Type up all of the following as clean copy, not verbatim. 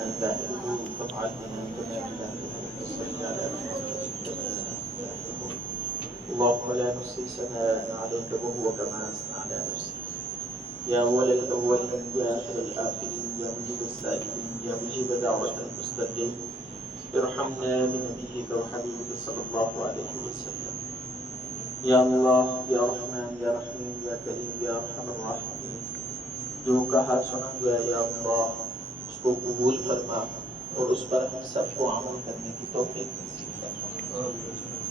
تعهده فافعل بنا كما تعهده وصل على محمد كما تعهده. اللهم لا نحصي ثناء عليك وهو كما اثنى على نفسك. يا اول الاولين يا اخر الاخرين يا مجيب السائلين يا مجيب دعوه المستجيب ارحمنا بنبيك وحبيبك صلى الله عليه وسلم. یا اللہ یا رحمان یا رحیم یا کریم یا ارحم الراحمین، جو کہا سنا گیا یا اللہ اس کو قبول فرما اور اس پر ہم سب کو عمل کرنے کی توفیق نصیب فرما۔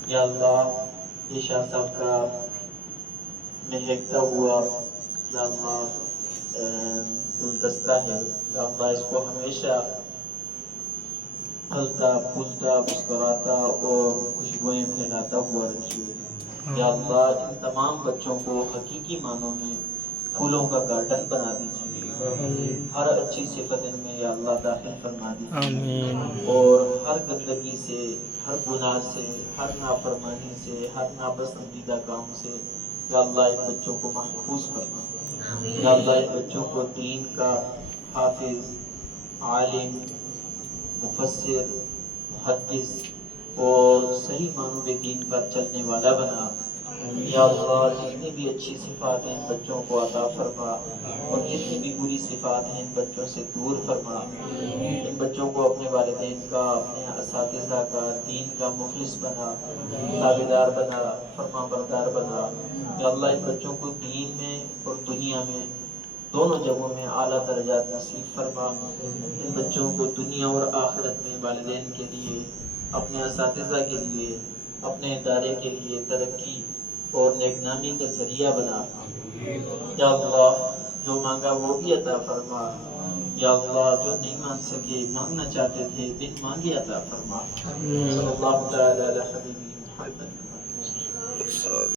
یا اللہ یہ شاہ صاحب کا مہکتا ہوا یا اللہ گلدستہ ہے، یا اللہ اس کو ہمیشہ پھلتا پھولتا مسکراتا اور خوشبوئیں پھیلاتا ہوا رکھیے۔ یا اللہ ان تمام بچوں کو حقیقی معنوں میں پھولوں کا گارڈن بنا دیجیے، ہر اچھی صفت ان میں یا اللہ داخل فرما دیجیے، اور ہر گندگی سے، ہر گناہ سے، ہر نافرمانی سے، ہر ناپسندیدہ کام سے یا اللہ ان بچوں کو محفوظ فرما۔ یا اللہ ان بچوں کو دین کا حافظ، عالم، مفسر، محدث اور صحیح معنوں میں دین پر چلنے والا بنا۔ یا اللہ جتنی بھی اچھی صفات ہیں ان بچوں کو عطا فرما، اور جتنی بھی بری صفات ہیں ان بچوں سے دور فرما۔ ان بچوں کو اپنے والدین کا، اپنے اساتذہ کا، دین کا مخلص بنا، تابعدار بنا، فرما بردار بنا۔ یا اللہ ان بچوں کو دین میں اور دنیا میں دونوں جگہوں میں اعلیٰ درجات نصیب فرما۔ ان بچوں کو دنیا اور آخرت میں والدین کے لیے، اپنے اساتذہ کے لیے، اپنے ادارے کے لیے ترقی اور نیک نامی کا ذریعہ بنا۔ یا اللہ جو مانگا وہ بھی عطا فرما۔ یا اللہ جو نہیں مانگ سکے، مانگنا چاہتے تھے، بن مانگے عطا فرما۔ صلی اللہ تعالی علی حبیبی